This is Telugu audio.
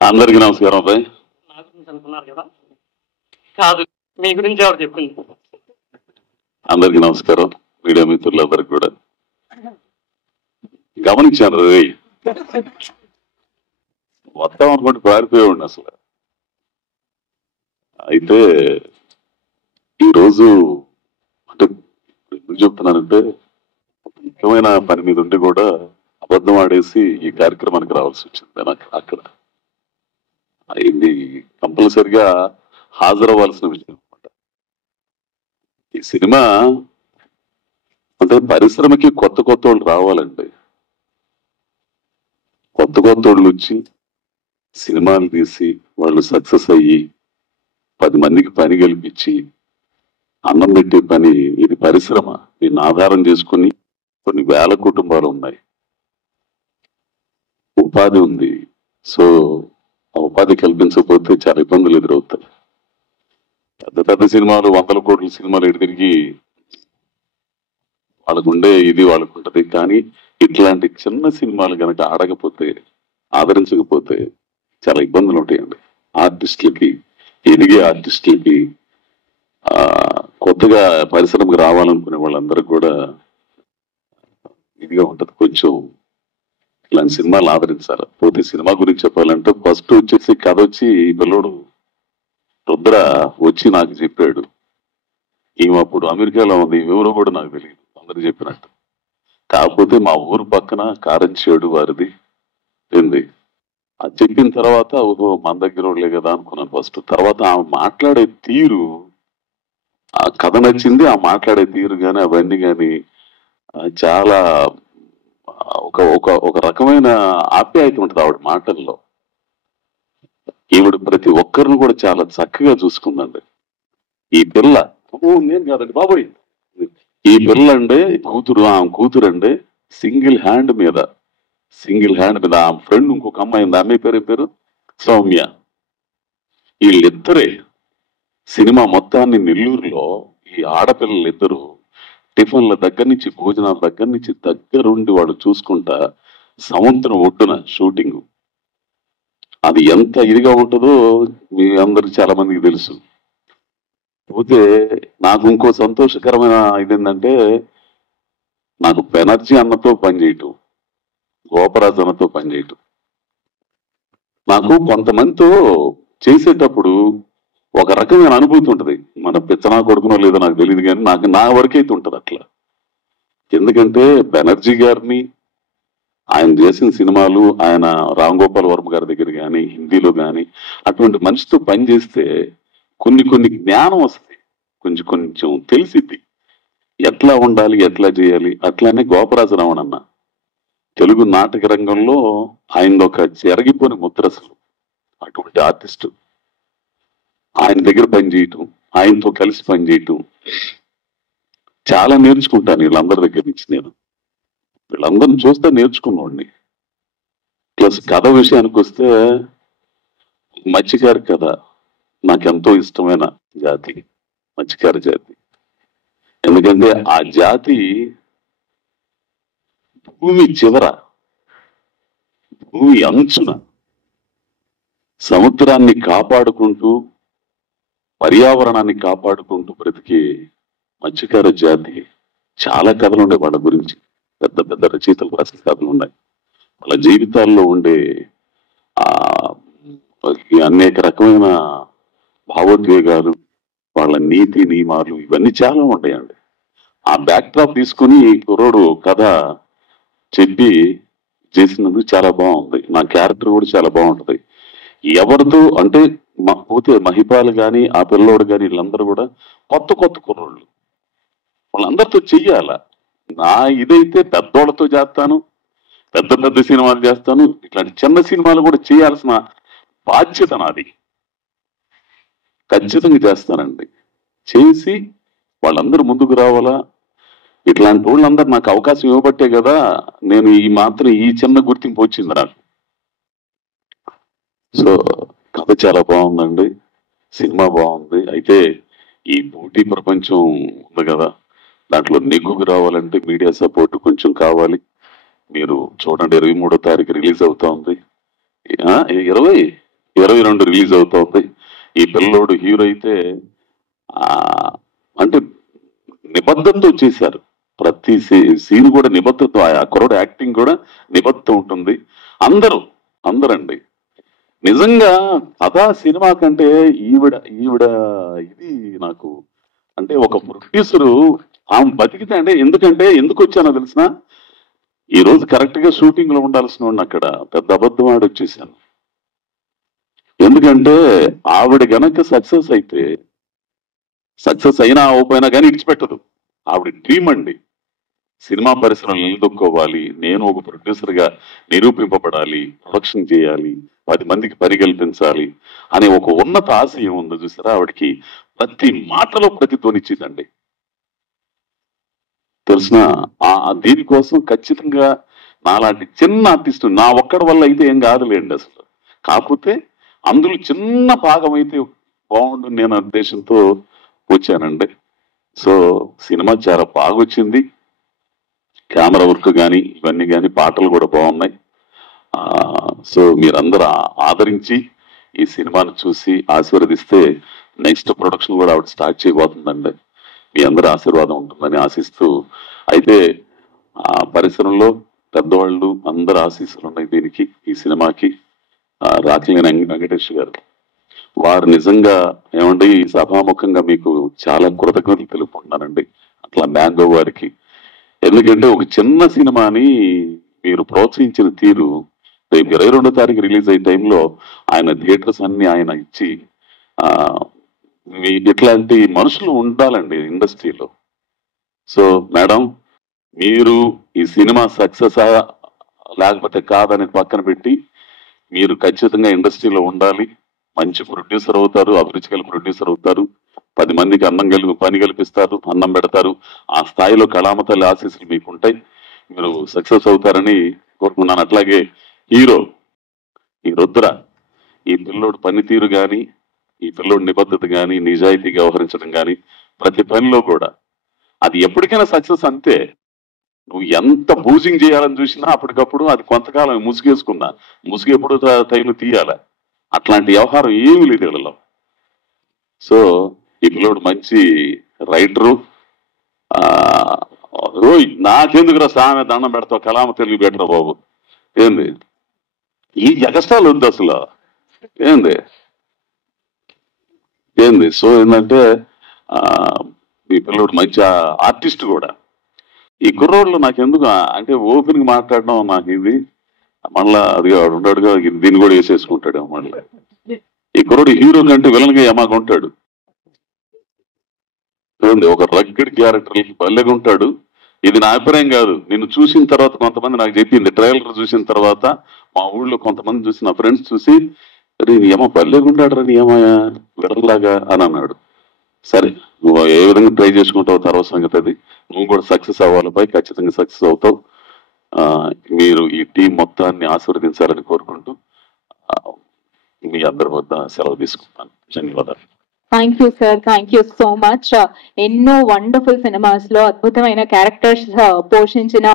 అందరికీ నమస్కారం అబ్బాయి. నా గురించి అనుకున్నారు కదా? కాదు, మీ గురించి ఎవరు చెప్పింది? అందరికీ నమస్కారం. మీడియా మిత్రులందరికీ కూడా గమనించాను. రవి మొత్తం అనుకుంటే పారిపోయేవాడిని అసలు. అయితే ఈరోజు అంటే ఎందుకు చెప్తున్నానంటే, ముఖ్యమైన పని మీద ఉండి కూడా అబద్ధం ఆడేసి ఈ కార్యక్రమానికి రావాల్సి వచ్చింది. నాకు అక్కడ ఇది కంపల్సరిగా హాజరవ్వాల్సిన విషయం అనమాట. ఈ సినిమా అంటే పరిశ్రమకి కొత్త కొత్త వాళ్ళు రావాలండి. కొత్త కొత్త వాళ్ళు వచ్చి సినిమాలు తీసి వాళ్ళు సక్సెస్ అయ్యి 10 మందికి పని కల్పించి అన్నం పెట్టే పని ఇది పరిశ్రమ. దీన్ని ఆధారం చేసుకుని కొన్ని వేల కుటుంబాలు ఉన్నాయి, ఉపాధి ఉంది. సో ఆ ఉపాధి కల్పించకపోతే చాలా ఇబ్బందులు ఎదురవుతాయి. పెద్ద పెద్ద సినిమాలు 100 కోట్ల సినిమాలు ఎటు తిరిగి వాళ్ళకుండే ఇది వాళ్ళకు ఉంటది. కానీ ఇట్లాంటి చిన్న సినిమాలు కనుక ఆడకపోతే, ఆదరించకపోతే చాలా ఇబ్బందులు ఉంటాయండి. ఆర్టిస్టులకి, ఎదిగే ఆర్టిస్టులకి, కొత్తగా పరిశ్రమకు రావాలనుకునే వాళ్ళందరూ కూడా ఇదిగా ఉంటది. కొంచెం ఇలాంటి సినిమాలు ఆదరించాలి. పోతే సినిమా గురించి చెప్పాలంటే ఫస్ట్ వచ్చేసి కథ వచ్చి ఈ పిల్లోడు రుద్ర వచ్చి నాకు చెప్పాడు. ఈమె అప్పుడు అమెరికాలో ఉంది, ఎవరో కూడా నాకు తెలియదు, అందరు చెప్పినట్టు. కాకపోతే మా ఊరు పక్కన కారంచేడు వారిది ఏంది అది చెప్పిన తర్వాత ఓహో మన దగ్గర వాళ్ళే కదా అనుకున్నాను ఫస్ట్. తర్వాత ఆమె మాట్లాడే తీరు, ఆ కథ నచ్చింది. ఆ మాట్లాడే తీరు కానీ అవన్నీ కానీ చాలా ఒక ఒక ఒక రకమైన ఆప్యాయత ఉంటుంది ఆవిడ మాటల్లో. ఈవిడ ప్రతి ఒక్కరిని కూడా చాలా చక్కగా చూసుకుందండి. ఈ పిల్ల నేను కాదండి బాబోయ్, ఈ పిల్ల అండి కూతురు, ఆమె కూతురు అండి సింగిల్ హ్యాండ్ మీద ఆ ఫ్రెండ్ ఇంకొక అమ్మాయి ఉంది, అమ్మాయి పేరు సౌమ్య. వీళ్ళిద్దరే సినిమా మొత్తాన్ని నెల్లూరులో ఈ ఆడపిల్లలు ఇద్దరు టిఫిన్ల దగ్గర నుంచి భోజనాల దగ్గర నుంచి దగ్గరుండి వాళ్ళు చూసుకుంటా సముద్రం ఒడ్డున షూటింగ్. అది ఎంత ఇదిగా ఉంటుందో మీ అందరికి చాలా మందికి తెలుసు. పోతే నాకు ఇంకో సంతోషకరమైన ఇదేంటంటే, నాకు బెనర్జీ అన్నతో పనిచేయటం, గోపరాజు అన్నతో పనిచేయటం, నాకు కొంతమందితో చేసేటప్పుడు ఒక రకమైన అనుభూతి ఉంటుంది. మన పిచ్చనా కొడుకునో లేదో నాకు తెలియదు, కానీ నాకు నా వరకైతే ఉంటుంది అట్లా. ఎందుకంటే బెనర్జీ గారిని, ఆయన చేసిన సినిమాలు, ఆయన రామ్ గోపాల్ వర్మ గారి దగ్గర కానీ హిందీలో కానీ అటువంటి మనిషితో పనిచేస్తే కొన్ని జ్ఞానం వస్తుంది, కొంచెం తెలిసిద్ది ఎట్లా ఉండాలి, ఎట్లా చేయాలి. అట్లానే గోపరాజు రావణన్న తెలుగు నాటక రంగంలో ఆయన ఒక చెరగిపోని ముద్ర అసలు. అటువంటి ఆర్టిస్ట్ ఆయన దగ్గర పనిచేయటం, ఆయనతో కలిసి పనిచేయటం చాలా నేర్చుకుంటాను వీళ్ళందరి దగ్గర నుంచి. నేను వీళ్ళందరిని చూస్తే నేర్చుకున్నాండి. ప్లస్ కథ విషయానికి వస్తే మత్స్యకారి కథ నాకెంతో ఇష్టమైన జాతి మత్స్యకారి జాతి. ఎందుకంటే ఆ జాతి భూమి చివర, భూమి అంచున సముద్రాన్ని కాపాడుకుంటూ, పర్యావరణాన్ని కాపాడుకుంటూ బ్రతికే మత్స్యకార జాతి. చాలా కథలు ఉన్నాయి వాళ్ళ గురించి, పెద్ద పెద్ద రచయితలు రాసిన కథలు ఉన్నాయి. వాళ్ళ జీవితాల్లో ఉండే అనేక రకమైన భావోద్వేగాలు, వాళ్ళ నీతి నియమాలు ఇవన్నీ చాలా ఉంటాయండి. ఆ బ్యాక్ డ్రాప్ తీసుకుని కుర్రోడు కథ చెప్పి చేసినందుకు చాలా బాగుంది. నా క్యారెక్టర్ కూడా చాలా బాగుంటది. ఎవరితో అంటే పోతే మహిపాల్ గాని ఆ పిల్లోడు కానీ వీళ్ళందరూ కూడా కొత్త కుర్రోళ్ళు, వాళ్ళందరితో చెయ్యాల. నా ఇదైతే పెద్దోళ్ళతో చేస్తాను, పెద్ద సినిమాలు చేస్తాను, ఇట్లాంటి చిన్న సినిమాలు కూడా చేయాల్సిన బాధ్యత నాది. ఖచ్చితంగా చేస్తానండి. చేసి వాళ్ళందరూ ముందుకు రావాలా. ఇట్లాంటి వాళ్ళందరూ నాకు అవకాశం ఇవ్వబట్టే కదా నేను ఈ చిన్న గుర్తింపు వచ్చింది నాకు. సో కథ చాలా బాగుందండి, సినిమా బాగుంది. అయితే ఈ పోటీ ప్రపంచం ఉంది కదా, దాంట్లో నెగ్గుకు రావాలంటే మీడియా సపోర్ట్ కొంచెం కావాలి. మీరు చూడండి, 23వ తారీఖు రిలీజ్ అవుతా ఉంది. 20 22 రిలీజ్ అవుతుంది. ఈ పిల్లోడు హీరో అయితే ఆ అంటే నిబద్ధతతో చేశారు. ప్రతి సీన్ కూడా నిబద్ధత, ఆ కుర్రోడు యాక్టింగ్ కూడా నిబద్ధత ఉంటుంది. అందరండి నిజంగా కథా సినిమా కంటే ఈవిడ ఈవిడ ఇది నాకు అంటే ఒక ప్రొడ్యూసరు ఆమె బతికితే అంటే ఎందుకు వచ్చానో తెలిసిన ఈ రోజు కరెక్ట్ గా షూటింగ్ లో ఉండాల్సిన వాడిని అక్కడ పెద్ద అబద్ధం ఆడి వచ్చేసాను. ఎందుకంటే ఆవిడ గనక సక్సెస్ అయితే, సక్సెస్ అయినా అవ్వపోయినా కానీ ఇడిచిపెట్టదు. ఆవిడ డ్రీమ్ అండి, సినిమా పరిశ్రమలు నిలదొక్కోవాలి, నేను ఒక ప్రొడ్యూసర్ గా నిరూపింపబడాలి, ప్రొడక్షన్ చేయాలి, 10 మందికి పని కల్పించాలి అనే ఒక ఉన్నత ఆశయం ఉంది చూసారా ఆవిడకి. ప్రతి మాటలో ప్రతిధ్వనిచ్చిందండి. తెలిసిన దీనికోసం ఖచ్చితంగా నాలాంటి చిన్న ఆర్టిస్ట్ నా ఒక్కడి వల్ల అయితే ఏం కాదులేండి అసలు. కాకపోతే అందులో చిన్న భాగం అయితే బాగుండు నేను ఉద్దేశంతో వచ్చానండి. సో సినిమా చాలా బాగా వచ్చింది. కెమెరా వర్క్ కానీ ఇవన్నీ కానీ పాటలు కూడా బాగున్నాయి. సో మీరందరూ ఆదరించి ఈ సినిమాను చూసి ఆశీర్వదిస్తే నెక్స్ట్ ప్రొడక్షన్ కూడా ఆవిడ స్టార్ట్ చేయబోతుందండి. మీ అందరి ఆశీర్వాదం ఉంటుందని ఆశిస్తూ, అయితే పరిశ్రమలో పెద్దవాళ్ళు అందరు ఆశీస్సులు ఉన్నాయి దీనికి, ఈ సినిమాకి. రాకిలేని వెంకటేష్ గారు వారు నిజంగా ఏమండి సభాముఖంగా మీకు చాలా కృతజ్ఞతలు తెలుపుకుంటున్నానండి. అట్లా మ్యాంగో వారికి, ఎందుకంటే ఒక చిన్న సినిమాని మీరు ప్రోత్సహించిన తీరు, రేపు 22వ తారీఖు రిలీజ్ అయ్యే టైంలో ఆయన థియేటర్స్ అన్ని ఆయన ఇచ్చి ఇట్లాంటి మనుషులు ఉండాలండి ఇండస్ట్రీలో. సో మేడం, మీరు ఈ సినిమా సక్సెస్ లేకపోతే కాదని పక్కన పెట్టి మీరు ఖచ్చితంగా ఇండస్ట్రీలో ఉండాలి. మంచి ప్రొడ్యూసర్ అవుతారు, అభిరుచికల ప్రొడ్యూసర్ అవుతారు, 10 మందికి పని కల్పిస్తారు, అన్నం పెడతారు. ఆ స్థాయిలో కళామతల్లి ఆశీస్సులు మీకు ఉంటాయి, మీరు సక్సెస్ అవుతారని కోరుకున్నాను. అట్లాగే హీరో ఈ రుద్ర, ఈ పిల్లోడు పనితీరు కానీ, ఈ పిల్లోడు నిబద్ధత కానీ, నిజాయితీగా వ్యవహరించడం కానీ, ప్రతి పనిలో కూడా అది ఎప్పటికైనా సక్సెస్ అంతే. నువ్వు ఎంత బూజింగ్ చేయాలని చూసినా అప్పటికప్పుడు అది కొంతకాలం ముసుగు ఎప్పుడు టైంలో తీయాలి. అట్లాంటి వ్యవహారం ఏమి లేదు వీళ్ళలో. సో ఈ పిల్లోడు మంచి రైటరు. నాకెందుకురా సామె దండం పెడతావు, కలామ తెలుగు బెటరా బాబు, ఏంది ఈ ఎగస్ట్రాలు ఉంది అసలు, ఏంది. సో ఏంటంటే ఈ పిల్లోడు మంచి ఆర్టిస్ట్ కూడా. ఈ కుర్రోళ్ళు నాకెందుకు అంటే ఓపెన్ గా మాట్లాడడం నాకు ఇది మళ్ళా అది ఉంటాడుగా, దీన్ని కూడా వేసేసుకుంటాడు మళ్ళీ. ఈ కుర్రోడు హీరో కంటే విలన్ గా ఎమాగా ఉంటాడు, ఒక రగ్గడ్ క్యారెక్టర్ భలేగా ఉంటాడు. ఇది నా అభిప్రాయం కాదు, నిన్ను చూసిన తర్వాత కొంతమంది నాకు చెప్పింది, ట్రైలర్ చూసిన తర్వాత మా ఊళ్ళో కొంతమంది చూసి, నా ఫ్రెండ్స్ చూసి, అరే నీ ఏమో భలేగా ఉంటాడు రా, నీ ఏమయ్యా విలన్లాగా అని అన్నాడు. సరే నువ్వు ఏ విధంగా ట్రై చేసుకుంటావు తర్వాత సంగతి, అది నువ్వు కూడా సక్సెస్ అవ్వాలి, ఖచ్చితంగా సక్సెస్ అవుతావు. మీరు ఈ టీం మొత్తాన్ని ఆశీర్వదించాలని కోరుకుంటూ మీ అందరి వద్ద సెలవు తీసుకుంటాను. ధన్యవాదాలు. Thank you sir, thank you so much. ఎన్నో వండర్ఫుల్ సినిమాస్ లో అద్భుతమైన క్యారెక్టర్స్ పోషించిన